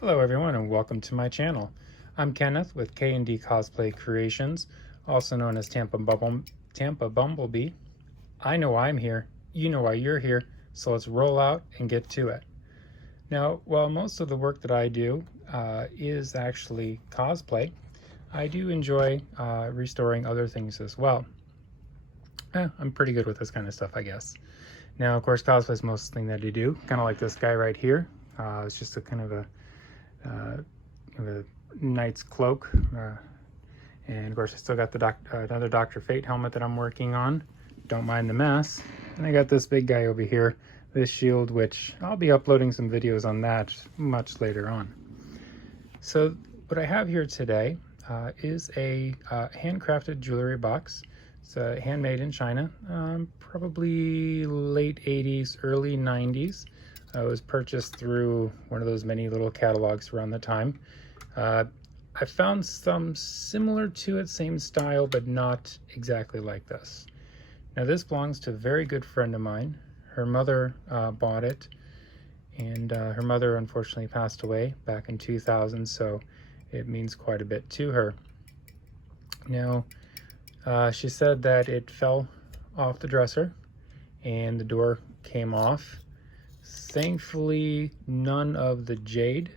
Hello everyone and welcome to my channel. I'm Kenneth with K&D Cosplay Creations, also known as Tampa Bumblebee. I know I'm here, you know why you're here, so let's roll out and get to it. Now, while most of the work that I do is actually cosplay, I do enjoy restoring other things as well. I'm pretty good with this kind of stuff, I guess. Now, of course, cosplay is most thing that I do, kind of like this guy right here. It's just a kind of a knight's cloak, and of course I still got the another Dr. Fate helmet that I'm working on. Don't mind the mess. And I got this big guy over here, this shield, which I'll be uploading some videos on that much later on. So what I have here today is a handcrafted jewelry box. It's handmade in China, probably late 80s, early 90s. It was purchased through one of those many little catalogs around the time. I found some similar to it, same style, but not exactly like this. Now this belongs to a very good friend of mine. Her mother bought it, and her mother unfortunately passed away back in 2000, so it means quite a bit to her. Now, she said that it fell off the dresser and the door came off. Thankfully, none of the jade.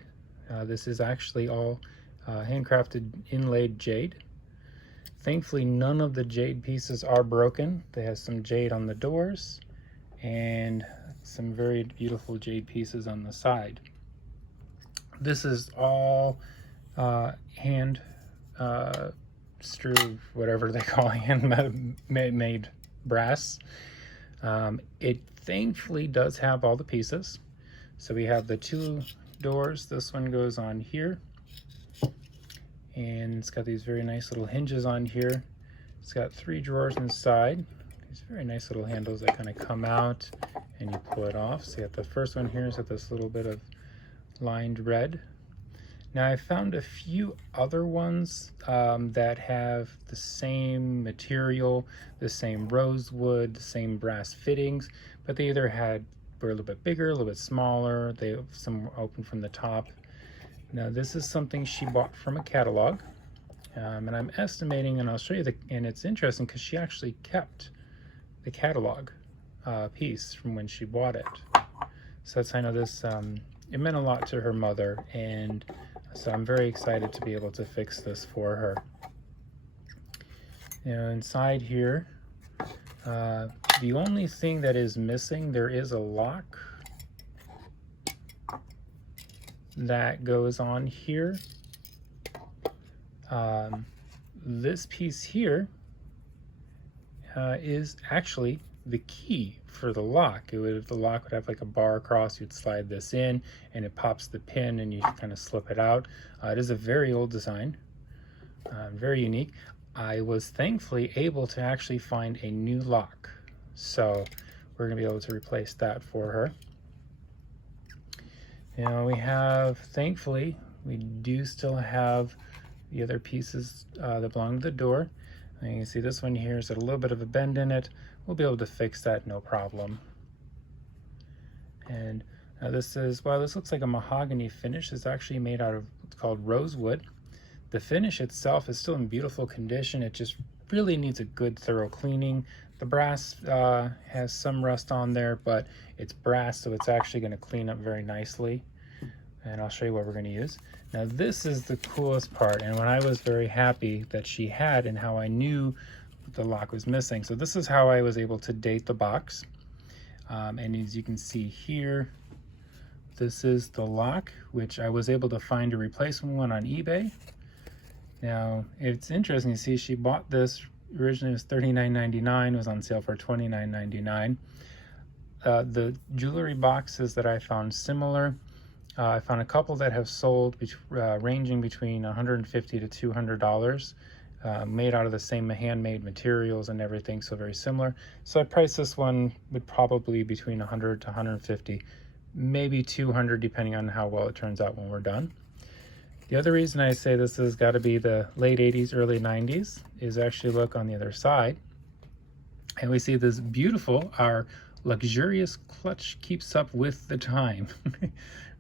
This is actually all handcrafted inlaid jade. Thankfully, none of the jade pieces are broken. They have some jade on the doors and some very beautiful jade pieces on the side. This is all hand strew, whatever they call handmade brass. It thankfully does have all the pieces. So we have the two doors. This one goes on here, and it's got these very nice little hinges on here. It's got 3 drawers inside. These very nice little handles that kind of come out and you pull it off. So you got the first one here is with this little bit of lined red. Now I found a few other ones that have the same material, the same rosewood, the same brass fittings, but they either were a little bit bigger, a little bit smaller. Some were open from the top. Now this is something she bought from a catalog, and I'm estimating, and I'll show you and it's interesting because she actually kept the catalog piece from when she bought it. So that's, I know this, it meant a lot to her mother, and so I'm very excited to be able to fix this for her. Now inside here, the only thing that is missing, there is a lock that goes on here. This piece here is actually the key for the lock. The lock would have like a bar across. You'd slide this in and it pops the pin and you kind of slip it out. It is a very old design, very unique. I was thankfully able to actually find a new lock, so we're gonna be able to replace that for her. Now we have, thankfully, we do still have the other pieces that belong to the door. And you can see this one here has a little bit of a bend in it. We'll be able to fix that, no problem. And this is, well, this looks like a mahogany finish. It's actually made out of what's called rosewood. The finish itself is still in beautiful condition. It just really needs a good thorough cleaning. The brass has some rust on there, but it's brass, so it's actually going to clean up very nicely. And I'll show you what we're going to use. Now this is the coolest part, and when I was very happy that she had and how I knew the lock was missing. So this is how I was able to date the box. And as you can see here, this is the lock, which I was able to find a replacement one on eBay. Now it's interesting to see she bought this, originally it was $39.99, it was on sale for $29.99. The jewelry boxes that I found similar, I found a couple that have sold ranging between $150 to $200, made out of the same handmade materials and everything, so very similar. So I priced this one with probably between $100 to $150, maybe $200 depending on how well it turns out when we're done. The other reason I say this has got to be the late 80s, early 90s is actually look on the other side. And we see this beautiful, our luxurious clutch keeps up with the time.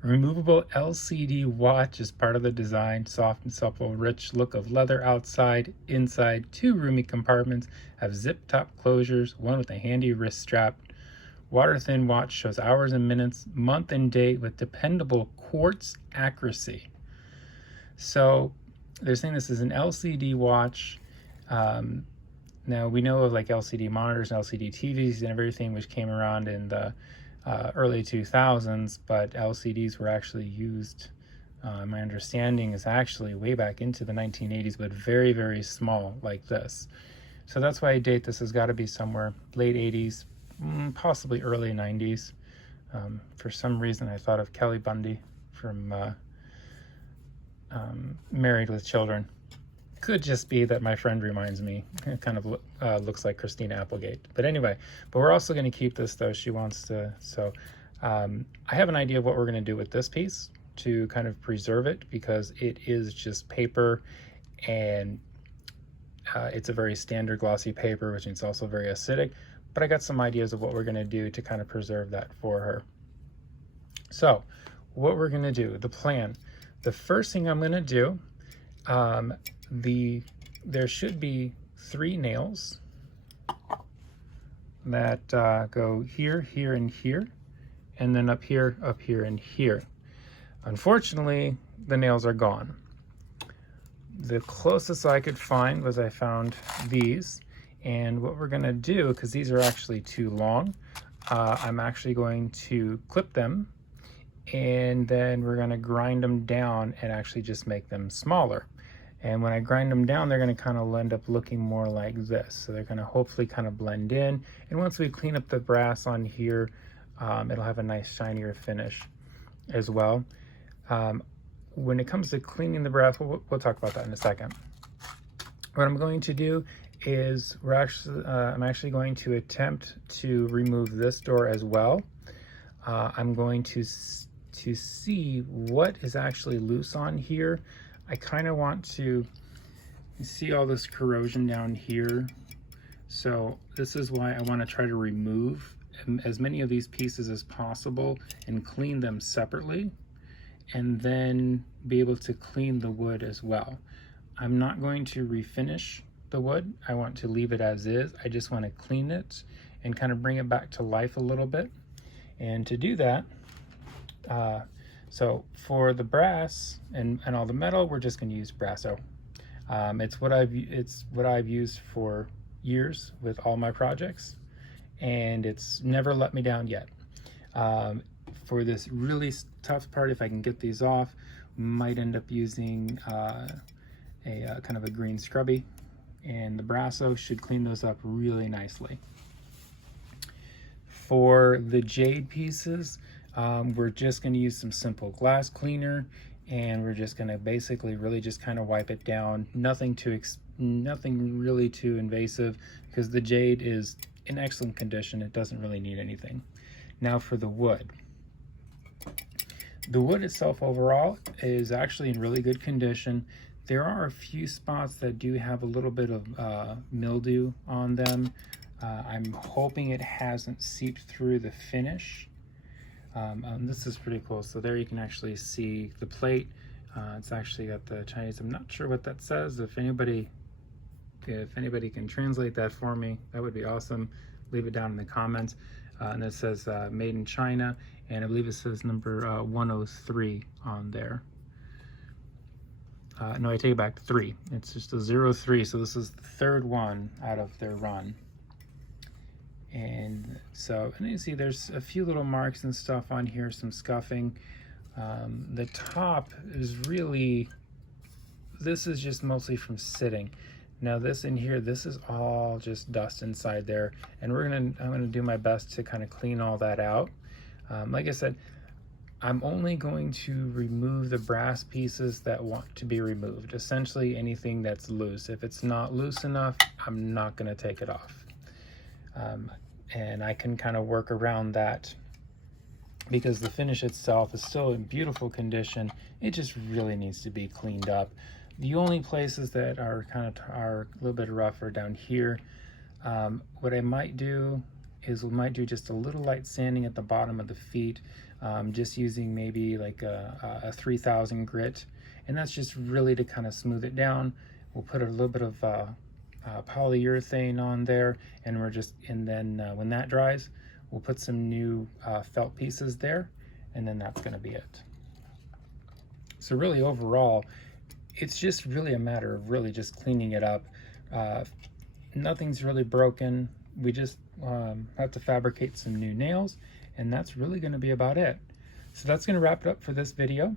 Removable LCD watch is part of the design. Soft and supple, rich look of leather outside, inside. 2 roomy compartments have zip top closures, one with a handy wrist strap. Water thin watch shows hours and minutes, month and date with dependable quartz accuracy. So they're saying this is an LCD watch. Now we know of like LCD monitors and LCD TVs and everything which came around in the early 2000s, but LCDs were actually used, my understanding is actually way back into the 1980s, but very, very small like this. So that's why I date this has got to be somewhere late 80s, possibly early 90s. For some reason I thought of Kelly Bundy from Married with Children. Could just be that my friend reminds me. It kind of looks like Christina Applegate. But anyway, but we're also going to keep this though. She wants to. So I have an idea of what we're going to do with this piece to kind of preserve it, because it is just paper, and it's a very standard glossy paper, which is also very acidic. But I got some ideas of what we're going to do to kind of preserve that for her. So what we're going to do, the plan. The first thing I'm going to do, there should be 3 nails that go here, here, and here, and then up here, and here. Unfortunately, the nails are gone. The closest I could find was I found these, and what we're going to do, because these are actually too long, I'm actually going to clip them, and then we're going to grind them down and actually just make them smaller. And when I grind them down, they're going to kind of end up looking more like this. So they're going to hopefully kind of blend in. And once we clean up the brass on here, it'll have a nice shinier finish as well. When it comes to cleaning the brass, we'll talk about that in a second. What I'm going to do is I'm actually going to attempt to remove this door as well. I'm going to see what is actually loose on here. I kind of want to see all this corrosion down here. So this is why I want to try to remove as many of these pieces as possible and clean them separately, and then be able to clean the wood as well. I'm not going to refinish the wood. I want to leave it as is. I just want to clean it and kind of bring it back to life a little bit. And to do that, so for the brass and all the metal, we're just going to use Brasso. It's what I've used for years with all my projects, and it's never let me down yet. For this really tough part, if I can get these off, might end up using a kind of a green scrubby, and the Brasso should clean those up really nicely. For the jade pieces, we're just going to use some simple glass cleaner, and we're just going to basically really just kind of wipe it down. Nothing really too invasive, because the jade is in excellent condition. It doesn't really need anything. Now for the wood. The wood itself overall is actually in really good condition. There are a few spots that do have a little bit of mildew on them. I'm hoping it hasn't seeped through the finish. This is pretty cool. So there you can actually see the plate. It's actually got the Chinese. I'm not sure what that says. If anybody can translate that for me, that would be awesome. Leave it down in the comments. And it says made in China, and I believe it says number 103 on there. No, I take it back, 3. It's just a 03, so this is the 3rd one out of their run. And so, and you see there's a few little marks and stuff on here, some scuffing. The top is really, this is just mostly from sitting. Now this in here, this is all just dust inside there, and I'm gonna do my best to kind of clean all that out. Like I said, I'm only going to remove the brass pieces that want to be removed. Essentially anything that's loose. If it's not loose enough, I'm not gonna take it off. And I can kind of work around that, because the finish itself is still in beautiful condition. It just really needs to be cleaned up. The only places that are a little bit rough are down here. What I might do is we might do just a little light sanding at the bottom of the feet, just using maybe like a 3000 grit, and that's just really to kind of smooth it down. We'll put a little bit of polyurethane on there, and then when that dries, we'll put some new felt pieces there, and then that's going to be it. So really overall, it's just really a matter of really just cleaning it up. Nothing's really broken. We just have to fabricate some new nails, and that's really going to be about it. So that's going to wrap it up for this video.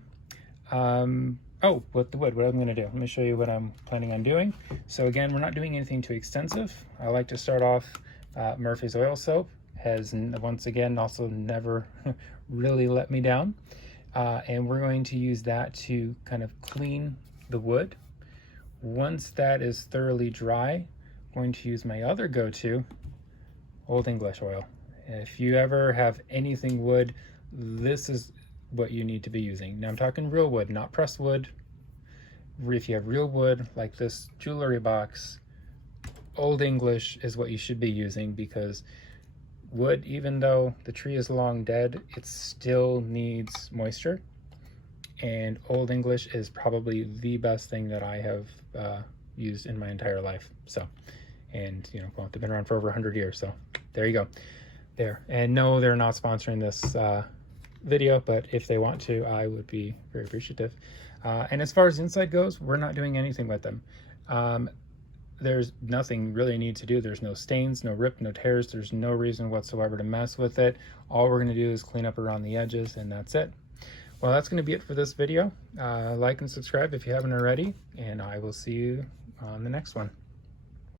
Oh, with the wood, what I'm going to do, let me show you what I'm planning on doing. So again, we're not doing anything too extensive. I like to start off, Murphy's oil soap has once again also never really let me down. And we're going to use that to kind of clean the wood. Once that is thoroughly dry, I'm going to use my other go-to, Old English oil. If you ever have anything wood, this is what you need to be using. Now I'm talking real wood, not pressed wood. If you have real wood like this jewelry box, Old English is what you should be using, because wood, even though the tree is long dead, it still needs moisture, and Old English is probably the best thing that I have used in my entire life. So, and you know, well, they've been around for over 100 years, so there you go. There. And no, they're not sponsoring this video, but if they want to, I would be very appreciative. And as far as inside goes, we're not doing anything with them. There's nothing really you need to do. There's no stains, no rip, no tears. There's no reason whatsoever to mess with it. All we're going to do is clean up around the edges, and that's it. Well, that's going to be it for this video. Like and subscribe if you haven't already, and I will see you on the next one.